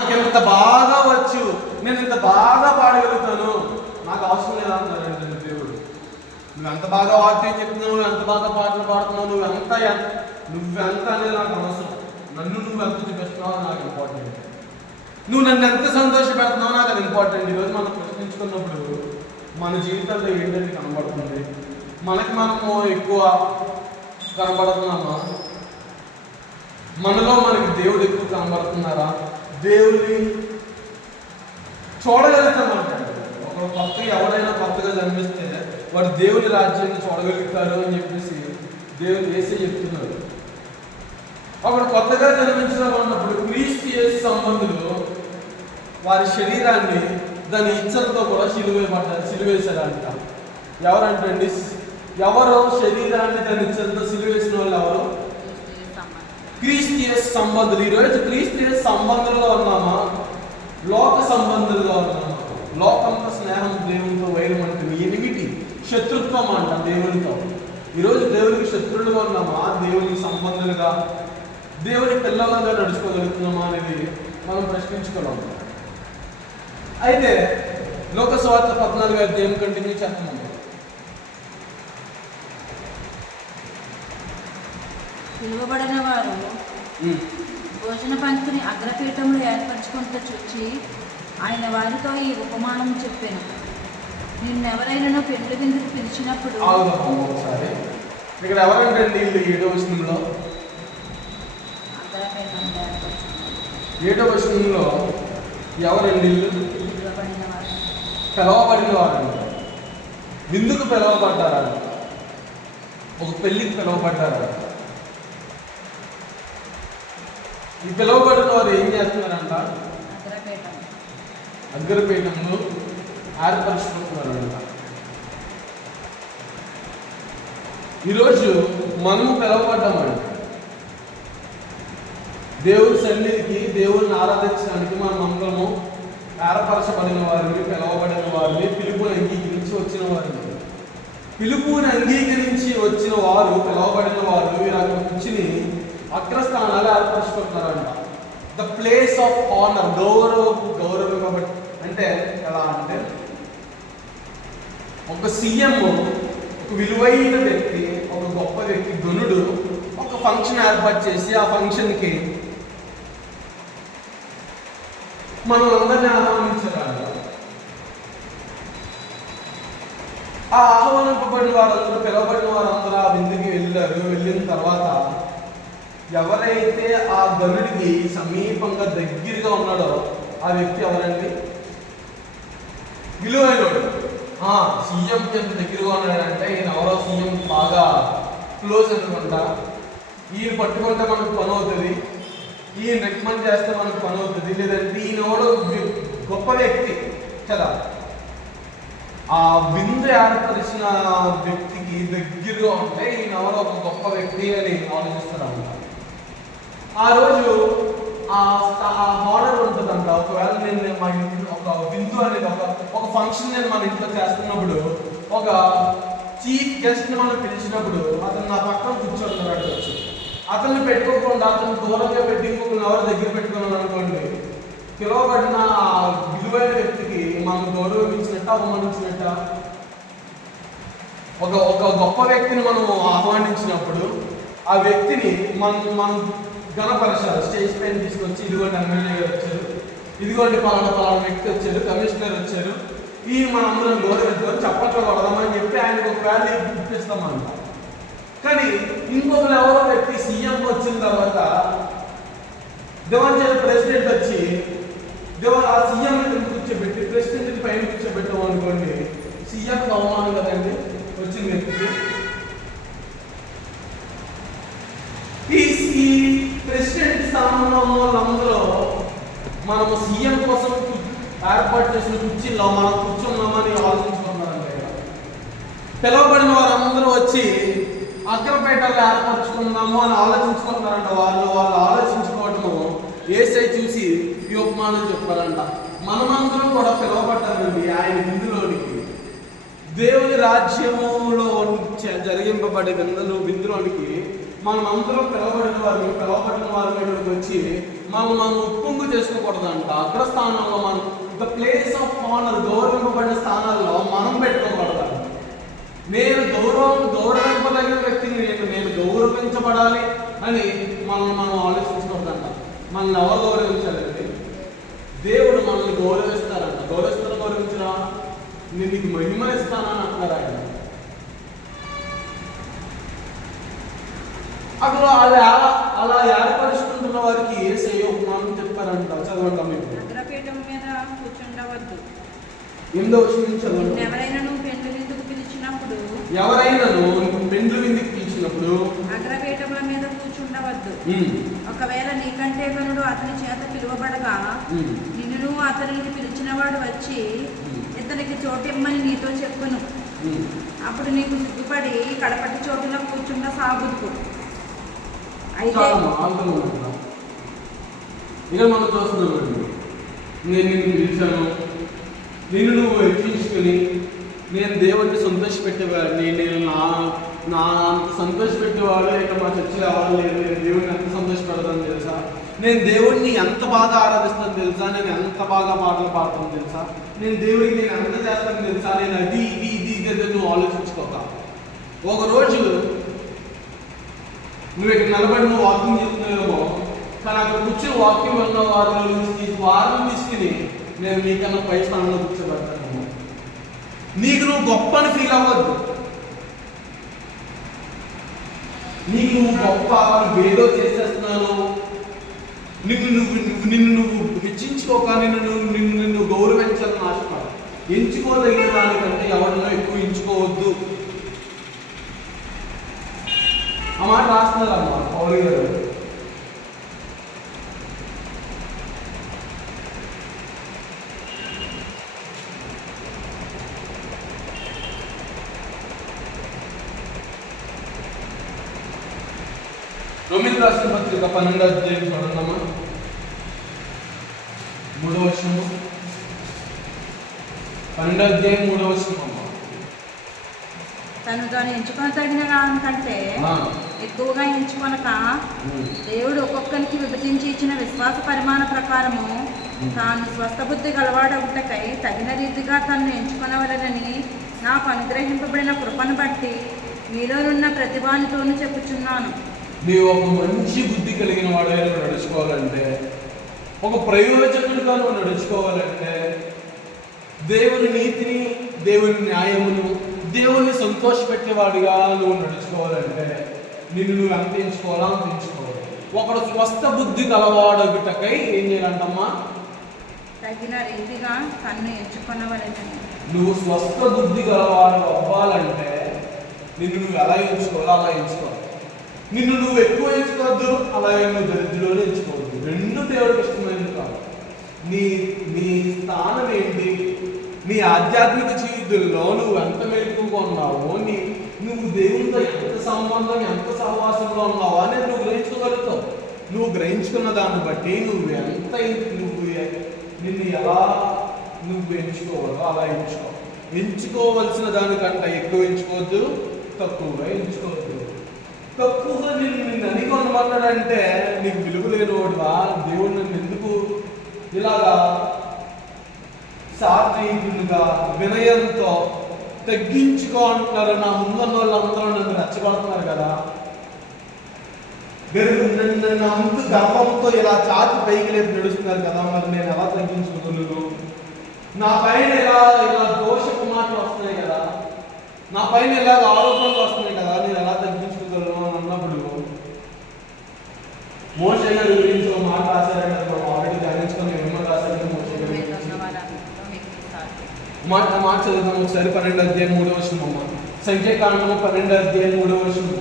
ఎంత బాగా వచ్చు, నేను ఇంత బాగా పాడగలుగుతాను, నాకు అవసరం లేదా అన్నారండి దేవుడు. నువ్వు ఎంత బాగా వాక్యం చెప్తున్నావు, నువ్వు ఎంత బాగా పాటలు పాడుతున్నావు, నువ్వెంత అనేది నాకు అవసరం. నన్ను నువ్వు ఎంత చూపిస్తున్నావు నాకు ఇంపార్టెంట్. నువ్వు నన్ను ఎంత సంతోషపెడుతున్నావు నాకు అది ఇంపార్టెంట్. ఈరోజు మనం ప్రశ్నించుకున్నప్పుడు మన జీవితంలో ఏంటంటే కనబడుతుంది, మనము ఎక్కువ కనబడుతున్నామా, మనలో మనకి దేవుడు ఎక్కువ కనబడుతున్నారా, దేవుడిని చూడగలుగుతామంటే ఒకడు కొత్తగా ఎవరైనా కొత్తగా జన్మిస్తే వాడు దేవుని రాజ్యాన్ని చూడగలుగుతారు అని చెప్పేసి దేవుడు వేసే చెప్తున్నారు. ఒకడు కొత్తగా జన్మించిన ఉన్నప్పుడు క్రీస్తు యేసు సంబంధులు వారి శరీరాన్ని దాని ఇచ్చలతో కూడా సిలువేశారంట. ఎవరంటండి? ఎవరు శరీరాన్ని దాని ఇచ్చలతో సిలువేసిన వాళ్ళు ఎవరు? క్రీస్తు యేసు సంబంధులు. ఈరోజు క్రీస్తు యేసు సంబంధంలో ఉన్నామా, లోక సంబంధులుగా ఉన్నామా? లోకంతో స్నేహం, దేవునితో వైరం అంటే ఎనిమిటి, శత్రుత్వం అంట దేవునితో. ఈరోజు దేవునికి శత్రువులుగా ఉన్నామా, దేవునికి సంబంధులుగా, దేవుని పిల్లలుగా నడుచుకోగలుగుతున్నామా అనేది మనం ప్రశ్నించుకోవాలి. అయితే లోక సువార్త 14 అధ్యాయం కంటిన్యూ చేస్తున్నాం. పిలువబడిన వారు భోజన పంక్తిని అగ్రపీఠంలో ఏర్పరచుకుంటూ చూచి ఆయన వారితో ఈ ఉపమానం చెప్పాను. నిన్నెవరైనా పెళ్లి విందుకు పిలిచినప్పుడు ఒకసారి ఇక్కడ ఎవరంటే 7వ వచనంలో 7వ వచనంలో ఎవరండి? పిలవబడిన వారంట. విందుకు పిలవబడ్డారంట, ఒక పెళ్లికి పిలవబడ్డారంట. ఈ పిలవబడిన వారు ఏం చేస్తున్నారంట? అగ్రపీఠంలో ఏర్పరుచుకుంటున్నారంట. ఈరోజు మనము పిలవబడ్డామంట దేవుని సన్నిధికి, దేవుని ఆరాధించడానికి. మనం అందరము ఏర్పరచబడిన వారిని, పిలవబడిన వారిని, పిలుపుని అంగీకరించి వచ్చిన వారిని. పిలుపుని అంగీకరించి వచ్చిన వారు, పిలవబడిన వారు వీరు అక్కడ కూర్చుని అగ్రస్థానాలు ఏర్పరచుకుంటున్నారంట. ద ప్లేస్ ఆఫ్ ఆనర్, గౌరవం కాబట్టి. అంటే ఎలా అంటే ఒక సీఎం, ఒక విలువైన వ్యక్తి, ఒక గొప్ప వ్యక్తి, ధనుడు ఒక ఫంక్షన్ ఏర్పాటు చేసి ఆ ఫంక్షన్కి మనం అందరినీ ఆహ్వానించారు. ఆ ఆహ్వానింపబడిన వారందరూ, పిలవబడిన వారందరూ ఆ విందుకి వెళ్ళారు. వెళ్ళిన తర్వాత ఎవరైతే ఆ ధనుడికి సమీపంగా దగ్గరగా ఉన్నాడో ఆ వ్యక్తి ఎవరండి? విలువైనడు. సీఎంకి ఎంత దగ్గరగా ఉన్నాడంటే ఈయన ఎవరో సీఎం బాగా క్లోజ్ అనుకుంటా, ఈయన పట్టుకుంటే మనకు పని అవుతుంది, ఈయన రికమెండ్ చేస్తే మనకు పని అవుతుంది, లేదంటే ఈయన ఎవడో గొప్ప వ్యక్తి కదా. ఆ విందు ఏర్పరిచిన వ్యక్తికి దగ్గరగా ఉంటే ఈయన ఎవరో ఒక గొప్ప వ్యక్తి అని ఆలోచిస్తారు. ఆ రోజు ఆ ఆర్డర్ ఉంటుందంట. ఒకవేళ నేను మా ఇంట్లో ఒక విందు అనేది ఒక ఫంక్షన్ నేను మన ఇంట్లో చేస్తున్నప్పుడు, ఒక చీఫ్ గెస్ట్ని మనం పిలిచినప్పుడు అతను నా పక్కన కూర్చోండి వచ్చి, అతన్ని పెట్టుకోకుండా అతను దూరంగా పెట్టి ఇంకొకరిని ఎవరు దగ్గర పెట్టుకున్నాను అనుకోండి, పిలువబడిన ఆ విలువైన వ్యక్తికి మనం గౌరవం ఇచ్చినట్ట, అవమానించినట్ట. ఒక గొప్ప వ్యక్తిని మనం ఆహ్వానించినప్పుడు ఆ వ్యక్తిని మనం ఘనపరచాలి. స్టేజ్ పైన తీసుకొచ్చి, ఇదిగోండి ఎమ్మెల్యే గారు వచ్చారు, ఇదిగోండి పలానా వ్యక్తి వచ్చారు, కమిషనర్ వచ్చారు, ఈ మనందరం గౌరవించుకొని చప్పట్లు కొడదామని చెప్పి ఆయనకు ఒక వాల్యూ ఇప్పిస్తామంట. కానీ ఇంకొకరు ఎవరో వ్యక్తి సీఎం వచ్చిన తర్వాత దేవాంజలి ప్రెసిడెంట్ వచ్చి ఆ సీఎం కూర్చోబెట్టి ప్రెసిడెంట్ పైన కూర్చోబెట్టాం అనుకోండి, సీఎంకి అవమానం కదండి వచ్చిన వ్యక్తికి. ఈ ప్రెసిడెంట్ స్థానంలో ఉన్న వాళ్ళందరూ మనము సీఎం కోసం ఏర్పాటు చేసిన కుర్చీలో మనం కూర్చున్నామని ఆలోచించుకున్నారంటే, పిలవబడిన వారందరూ వచ్చి అగ్రపేటలో ఏర్పరచుకున్నాము అని ఆలోచించుకుంటున్నారంట. వాళ్ళు ఆలోచించుకోవటము ఏసై చూసి ఈ ఉపమానం చెప్పారంట. మనమందరం కూడా పిలవబడ్డారండి ఆయన విందులోనికి, దేవుని రాజ్యములో జరిగింపబడే విందులోనికి మనం అందరం పిలవబడిన వారి మీదకి వచ్చి మనం ఉప్పొంగు చేసుకోకూడదంట. అగ్రస్థానంలో మనం ద ప్లేస్ ఆఫ్ ఆనర్, గౌరవింపబడిన స్థానాల్లో మనం పెట్టుకోకూడదంట. నేను గౌరవింపదగిన వ్యక్తిని, నేను గౌరవించబడాలి అని మనం ఆలోచించకూడదంట. మనల్ని ఎవరు గౌరవించాలండి? దేవుడు మనల్ని గౌరవిస్తారంట. గౌరవించరా? నేను నీకు మహిమనిస్తానని అంటున్నారు ఆయన. అక్కడ అలా ఏర్పరుచుకుంటున్న వారికి యేసయ్య ఉపమానం చెప్పారంట. చదవండి మీకు. అగ్రపీఠం మీద కూర్చుండవద్దు. 8వ వచనం చదవండి. ఎవరైనాను పెండ్లి విందుకు పిలిచినప్పుడు అగ్రపీఠముల మీద కూర్చుండవద్దు. ఒకవేళ నీకంటే గనుడు అతని చేత పిలువబడగా నిన్ను అతనిని పిలిచిన వాడు వచ్చి ఇతనికి చోటిమ్మని నీతో చెప్పును. అప్పుడు నీకు సిగ్గుపడి కడపటి చోటులో కూర్చుండ సాగుతు. అయితే ఇక మనం చూస్తున్నామండి, నేను నిన్ను పిలిచాను, నిన్ను నువ్వు హెచ్చించుకుని నేను దేవుడిని సంతోషపెట్టేవాడిని, నేను నా అంత సంతోషపెట్టేవాడు ఇక మా చర్చలు ఎవరు లేదు, నేను దేవుడిని ఎంత సంతోషపెడతాను తెలుసా, నేను దేవుడిని ఎంత బాగా ఆరాధిస్తాను తెలుసా, నేను ఎంత బాగా పాటలు పాడతాను తెలుసా, నేను దేవుడికి నేను ఎంత చేస్తాను తెలుసా, నేను అది ఇది ఇది ఇది నువ్వు ఆలోచించుకోక. ఒకరోజు నువ్వు ఇక్కడ నిలబడి నువ్వు వాకింగ్ చెప్తున్నావేమో, కానీ అక్కడ కూర్చొని వాకింగ్ ఉన్న వారిలో నుంచి వారం తీసుకుని నేను నీకన్నా పై స్థానంలో కూర్చోబెడతాను. నీకు నువ్వు గొప్ప అని ఫీల్ అవ్వద్దు. నీకు నువ్వు గొప్ప, నువ్వేదో చేసేస్తున్నాను, నిన్ను నువ్వు హెచ్చించుకోక, నిన్ను గౌరవించాలని ఆశపడ. ఎంచుకోదగిన దానికంటే ఎవరినో ఎక్కువ ఎంచుకోవద్దు. ఆ మాట రాస్తున్నారు అన్నమాట పౌలు గారు. రోమీయులకు రాసిన పత్రిక 12వ అధ్యాయం చూడండమ్మా, 3వ వచనము. 12వ అధ్యాయం 3వ వచనం. తను తాను ఎంచుకొని తగిన కంటే ఎక్కువగా ఎంచుకొనక దేవుడు ఒక్కొక్కరికి విభజించి ఇచ్చిన విశ్వాస పరిమాణ ప్రకారము తాను స్వస్థబుద్ధి గలవాడవుటకై తగిన రీతిగా తనను ఎంచుకొనవలనని నాకు అనుగ్రహింపబడిన కృపను బట్టి మీలోనున్న ప్రతిభానితోనూ చెప్పుచున్నాను. నీవు ఒక మంచి బుద్ధి కలిగిన వాడైనా నడుచుకోవాలంటే, ఒక ప్రయోజకుడిగా నువ్వు నడుచుకోవాలంటే, దేవుని నీతిని, దేవుని న్యాయమును, దేవుని సంతోషపెట్టేవాడిగా నువ్వు నడుచుకోవాలంటే నిన్ను నువ్వు ఎంత ఎంచుకోవాలా అంత ఎంచుకోవాలి. ఒకడు స్వస్థ బుద్ధి గలవాడగుటకై ఏం చేయాలంటమ్మా? తగిన రీతిగా తన్ను ఎంచుకున్నవాళ్ళని. నువ్వు స్వస్థ బుద్ధి గలవాడు అవ్వాలంటే నిన్ను నువ్వు ఎలా ఎంచుకోవాలో అలా ఎంచుకోవాలి. నిన్ను నువ్వు ఎక్కువ ఎంచుకోవద్దు, అలాగే నువ్వు దరిద్రులను ఎంచుకోవద్దు. రెండు దేవుడికి ఇష్టమైనది కాదు. నీ స్థానం ఏంటి, నీ ఆధ్యాత్మిక జీవితంలో నువ్వు ఎంత మెరుగుగా ఉన్నావో, నువ్వు దేవునితో ఎంత సంబంధం, ఎంత సహవాసంలో ఉన్నావో అనేది నువ్వు గ్రహించుకోగలుగుతావు. నువ్వు గ్రహించుకున్న దాన్ని బట్టి నిన్ను ఎలా నువ్వు ఎంచుకోవాలో అలా ఎంచుకో. ఎంచుకోవలసిన దానికంటే ఎక్కువ ఎంచుకోవద్దు, తక్కువగా ఎంచుకోవద్దు. తక్కువగా నిన్ను అనుకోనమన్నాడంటే నీకు విలువ లేనివాడువా, దేవుడు నన్ను ఎందుకు ఇలాగా సాత్వికునిగా వినయంతో తగ్గించుకో అంటున్నారు. నా ముందున్న వాళ్ళందరూ నన్ను రెచ్చగొడుతున్నారు కదా, నా ముందు గర్వంతో ఇలా చాతి పైకి లేపు నడుస్తున్నారు కదా, మరి నేను ఎలా తగ్గించుకోగలను? నా పైన ఇలా దోషపు మాటలు వస్తున్నాయి కదా, నా పైన ఇలా ఆరోపణలు వస్తున్నాయి కదా, నేను ఎలా తగ్గించుకోగలను అని అన్నప్పుడు మోషే గారి గురించి ఒక మాట రాశారంటే మనం ఆల్రెడీ ధ్యానించుకొని ఏమో రాశారంటే మోషే గారి మాట చదువుతాం ఒకసారి. 12వ అధ్యాయం 3వ వచనం అమ్మ. సంఖ్యాకాండము 12వ అధ్యాయం 3వ వచనం.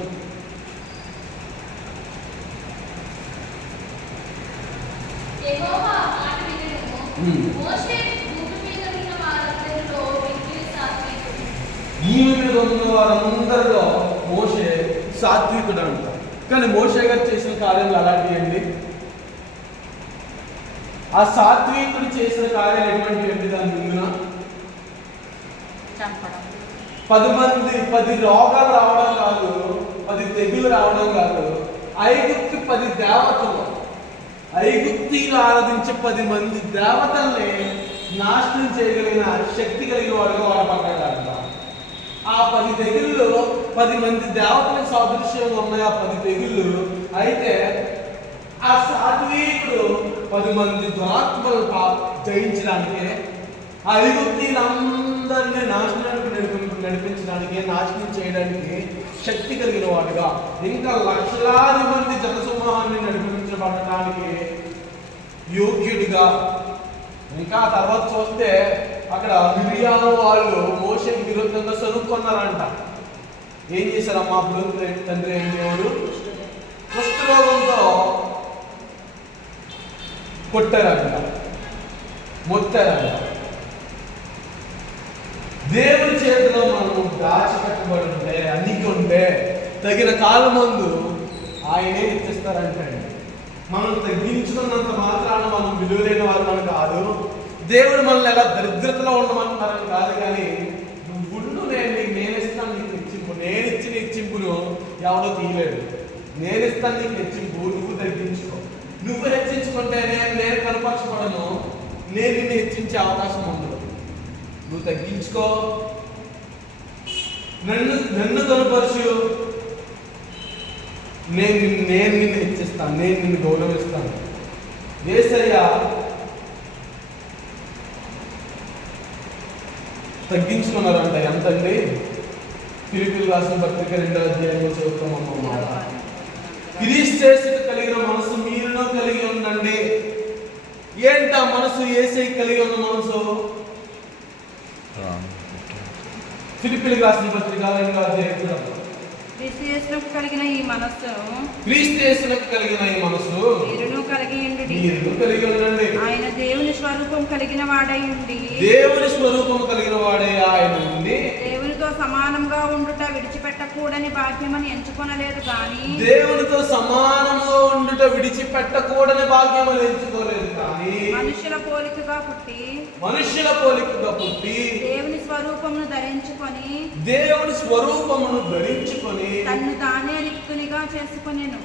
భూమి మీద ఉన్న వారందరిలో మోషే సాత్వికుడు అంట. కానీ మోషే గారు చేసిన కార్యాలు అలాంటివి అండి. ఆ సాత్వికుడు చేసిన కార్యాలు ఎటువంటివి అండి? దాని ముందున 10 రోగాలు రావడం కాదు, 10 తెగులు రావడం కాదు. ఐగుప్తు 10 దేవతలు, ఐగుప్తీయులు ఆరాధించే 10 మంది దేవతల్ని నాశనం చేయగలిగిన శక్తి కలిగిన వాడుగా వాడబడ్డాడంట. ఆ 10 తెగుళ్ళు 10 మంది దేవతలకు సాదృశ్యంగా ఉన్నాయి ఆ 10 తెగుళ్ళు. అయితే ఆ సాత్వికుడు 10 మంది దురాత్మలు జయించడానికి, ఆ ఐగుప్తీయులందరినీ నాశనానికి నడిపించడానికి, నాశనం చేయడానికి శక్తి కలిగిన వాడుగా, ఇంకా లక్షలాది మంది జనసమూహాన్ని నడిపించబడటానికి యోగ్యుడిగా. ఇంకా తర్వాత చూస్తే అక్కడ మిరియాము వాళ్ళు మోషేకి విరుద్ధంగా సరుక్కున్నారంట. ఏం చేశారమ్మా అప్పుడు తండ్రి ఏం దేవుడు? కుష్ఠరోగంతో కొట్టారంట, మొత్తారంట. దేవుని చేతిలో మనము దాచిపెట్టబడి ఉంటే, అన్నికి ఉంటే తగిన కాలం ముందు ఆయనే ఇచ్చేస్తారంటే. మనం తగ్గించుకున్నంత మాత్రాన మనం విలువలేని వారు కాదు. దేవుడు మనల్ని ఎలా దరిద్రతలో ఉండమంటున్నారని కాదు, కానీ నువ్వు నేను ఇస్తాను నీకు హెచ్చింపు, నేను ఇచ్చిన హెచ్చింపును ఎవడో తీయలేడు. నేను ఇస్తాను నీకు హెచ్చింపు, నువ్వు తగ్గించుకో. నువ్వు హెచ్చించుకుంటేనే నేను కనపరచబడను, నేను నిన్ను హెచ్చించే అవకాశం ఉండదు. నువ్వు తగ్గించుకో, నన్ను కనపరచు, నేను నిన్ను హెచ్చిస్తాను, నేను నిన్ను గౌరవిస్తాను. యేసయ్య తగ్గించుకున్నారంట. ఎంతండి? ఫిలిప్పీయులకు రాసిన పత్రిక 2వ అధ్యాయంలో చదువుతామన్నమాట. క్రీస్తు కలిగిన మనసు మీరును కలిగి ఉండండి. ఏంటా మనసు? యేసయ్య కలిగి ఉన్న మనసు. ఫిలిప్పీయులకు రాసిన పత్రిక 2వ అధ్యాయం. క్రీస్తు యేసునకు కలిగిన ఈ మనస్సు మీరును కలిగి ఉండండి. ఆయన దేవుని స్వరూపం కలిగిన వాడై ఉండి, దేవునితో సమానంగా ఉండుట విడిచిపెట్టకూడని భాగ్యమని ఎంచుకొనలేదు కానీ, మనుషుల పోలికగా పుట్టి దేవుని స్వరూపమును ధరించుకొని తన్ను తానే రిక్తునిగా చేసుకొనెను.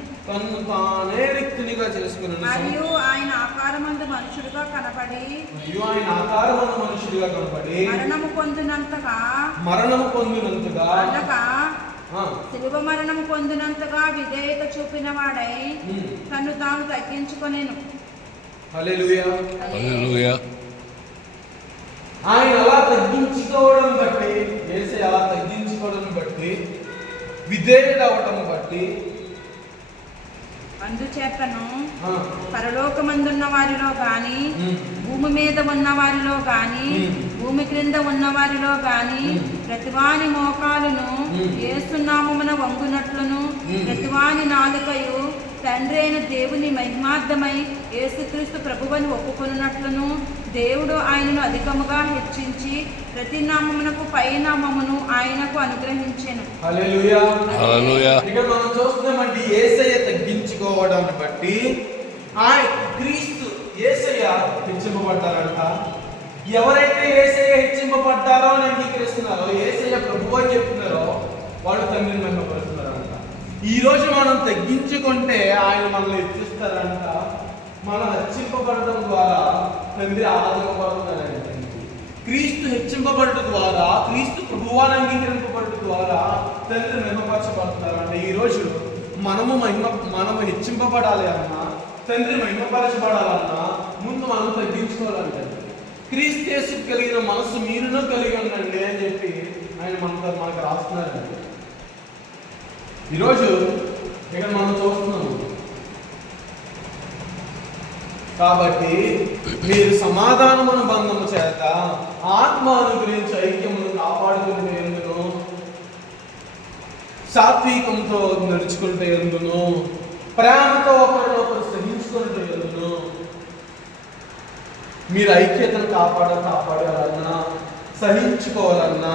మరియు ఆయన ఆకారమందు మనుషుడుగా కనబడి మరణము పొందినంతగా అనగా శిలువ మరణము పొందినంతగా విధేయత చూపిన వాడై తన్ను తాను తగ్గించుకొనెను. హల్లెలూయా. ఆయన అలా తగ్గించుకోవడం బట్టి, యేసయ్య అలా తగ్గించుకోవడం బట్టి, విధేయుడు అవటం బట్టి, అందుచేతను పరలోకమందున్న వారిలో గాని, భూమి మీద ఉన్న వారిలో గాని, భూమి క్రింద ఉన్న వారిలో గాని ప్రతివాని మోకాలును యేసు నామమున వంగునట్లును, ప్రతివాని నాలుకయు తండ్రి అయిన దేవుని మహిమార్థమై యేసుక్రీస్తు ప్రభువని ఒప్పుకొనున్నట్లును దేవుడు ఆయనను అధికముగా హెచ్చించి ప్రతి నామమునకు పై నామమును ఆయనకు అనుగ్రహించెను. హల్లెలూయా. ఇక మనం చూస్తున్నామంటే యేసయ్య తగ్గించుకోవడాన్ని బట్టి క్రీస్తు యేసయ్య హెచ్చింపబడ్డారంట. ఎవరైతే యేసయ్య హెచ్చింపబడ్డారో అని అంగీకరిస్తున్నారో, యేసయ్య ప్రభువు అని చెప్తున్నారో, వాళ్ళు తండ్రిని మహిమపరుస్తున్నారంట. ఈ రోజు మనం తగ్గించుకుంటే ఆయన మనల్ని హెచ్చిస్తారంట. మనం హెచ్చింపబడటం ద్వారా తండ్రి ఆరాధింపబడుతున్నారంట. క్రీస్తు హెచ్చింపబడటం ద్వారా, క్రీస్తు ప్రభువాన్ని అంగీకరింపబడటం ద్వారా తండ్రి మహిమపరచబడుతున్నారంట. ఈ రోజు మనము హెచ్చింపబడాలి అన్నా, తండ్రి మహిమపరచబడాలన్నా ముందు మనం తగ్గించుకోవాలంటే, క్రీస్తు యేసు కలిగిన మనసు మీరును కలిగి ఉండండి అని చెప్పి ఆయన మనకు రాస్తున్నారండి. ఈరోజు ఇక్కడ మనం చూస్తున్నాము. కాబట్టి మీరు సమాధానమును బంధము చేత ఆత్మను గురించి ఐక్యమును కాపాడుకుంటే ఎందును, సాత్వికంతో నడుచుకుంటే ఎందును, ప్రేమతో ఒకరినొకరు సహించుకుంటే ఎందును, మీరు ఐక్యతను కాపాడాలన్నా, సహించుకోవాలన్నా,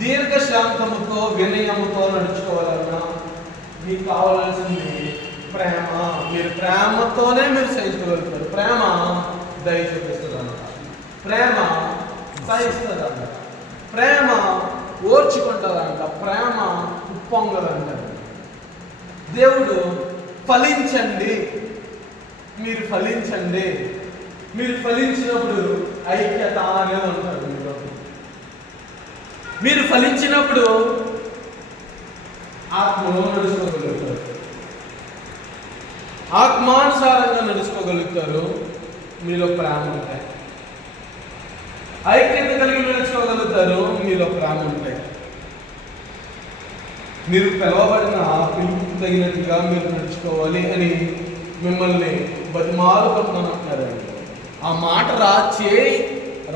దీర్ఘశాంతముతో వినయముతో నడుచుకోవాలన్నా మీకు కావాల్సింది ప్రేమ. మీరు ప్రేమతోనే మీరు సహించుకోగలుగుతారు. ప్రేమ దయ చూపిస్తుందంట, ప్రేమ సహిస్తుందంట, ప్రేమ ఓర్చుకుంటుందంట, ప్రేమ ఉప్పొంగదంట. దేవుడు ఫలించండి, మీరు ఫలించండి, మీరు ఫలించినప్పుడు ఐక్యత అనేది ఉంటారు మీలో. మీరు ఫలించినప్పుడు ఆత్మలో నడుచుకోగలుగుతారు, ఆత్మానుసారంగా నడుచుకోగలుగుతారు. మీలో ప్రేమ ఉంటాయి, ఐక్యత కలిగి నడుచుకోగలుగుతారు, మీలో ప్రేమ ఉంటాయి. మీరు పిలవబడిన పిలుపుకు తగినట్టుగా మీరు నడుచుకోవాలి అని మిమ్మల్ని బతిమాలుకుంటున్నారంటున్నారు. ఆ మాట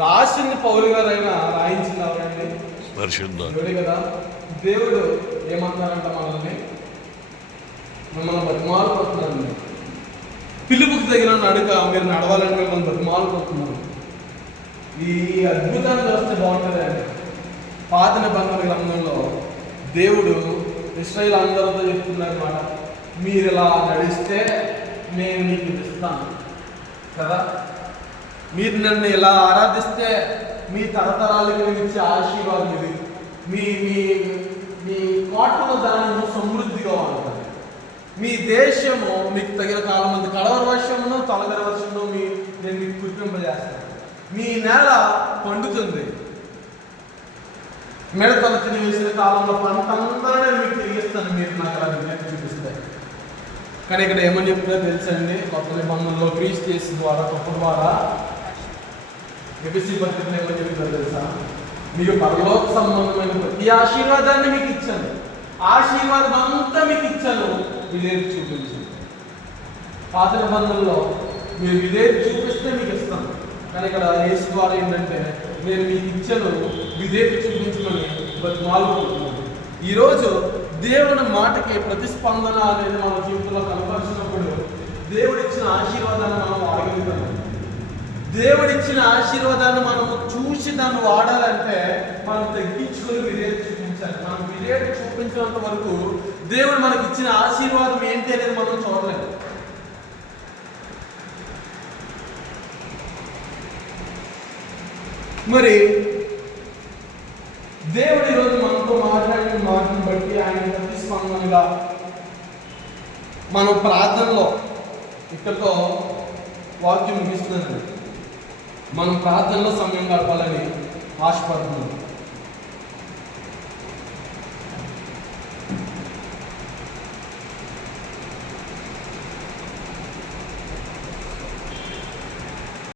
రాసింది పౌలు గారైనా రాయించింది ఎవరండి? దేవుడే కదా. దేవుడు ఏమంటున్నారంట, మిమ్మల్ని బతిమాలుకుంటున్నారండి. పిలుపుకు తగిన నడుక మీరు నడవాలని మిమ్మల్ని బతిమాలుకుంటున్నారు. ఈ అద్భుతాన్ని చూస్తే బాగుంటుంది అండి. పాత నిబంధన గ్రంథంలో దేవుడు ఇశ్రాయేలు అందరితో చెప్తున్నారు మాట, మీరు ఇలా నడిస్తే నేను మీకు ఇస్తాను కదా, మీరు నన్ను ఇలా ఆరాధిస్తే మీ తరతరాలకు నేను ఇచ్చే ఆశీర్వాదం ఇది, మీ మీ మీ కోటల ధాన్యము సమృద్ధిగా ఉంటుంది, మీ దేశము మీకు తగిన కాలం మంది కడవర వర్షమును తొలగర వర్షమును నేను మీకు కురిపింపజేస్తాను, మీ నేల పండుతుంది, మిడతలు తిని వేసిన కాలంలో పంట అంతా మీకు తిరిగిస్తాను, మీరు నాకు అలా విజ్ఞప్తి చూపిస్తాయి. కానీ ఇక్కడ ఏమని చెప్తుందో తెలుసండి, కొత్త నిబంధనలో క్రీస్తు యేసు ద్వారా కృప ద్వారా ఎఫెసీ పత్రికలో ఏమని చెప్తుందో తెలుసా, మీకు పరలోక సంబంధమైన ప్రతి ఆశీర్వాదాన్ని మీకు ఇచ్చాను, ఆశీర్వాదం అంతా మీకు ఇచ్చాను, విధేయత చూపించు. పాత నిబంధనలో మీరు విధేయత చూపిస్తే మీకు ఇస్తాను, కానీ ఇక్కడ యేసు ద్వారా ఏంటంటే నేను మీకు ఇచ్చాను, విధేయత చూపించుకొని బతిమాలుకుంటున్నాను. ఈరోజు దేవుని మాటకి ప్రతిస్పందన అనేది మన జీవితంలో కనపరిచినప్పుడు దేవుడిచ్చిన ఆశీర్వాదాన్ని మనం వాడగలుగుతాము. దేవుడిచ్చిన ఆశీర్వాదాన్ని మనము చూసి దాన్ని వాడాలంటే మనం తగ్గించుకొని విధేయత చూపించాలి. మనం విధేయత చూపించినంత వరకు దేవుడు మనకి ఇచ్చిన ఆశీర్వాదం ఏంటి అనేది మనం చూడలేము. మరి దేవుడు ఈరోజు మనతో మాట్లాడిన మాటను బట్టి ఆయన ప్రతిస్పందనగా మనం ప్రార్థనలో ఇక్కడితో వాక్యం ముగిస్తుందండి. మనం ప్రార్థనలో సమయం గడపాలని ఆశపడుతున్నాం.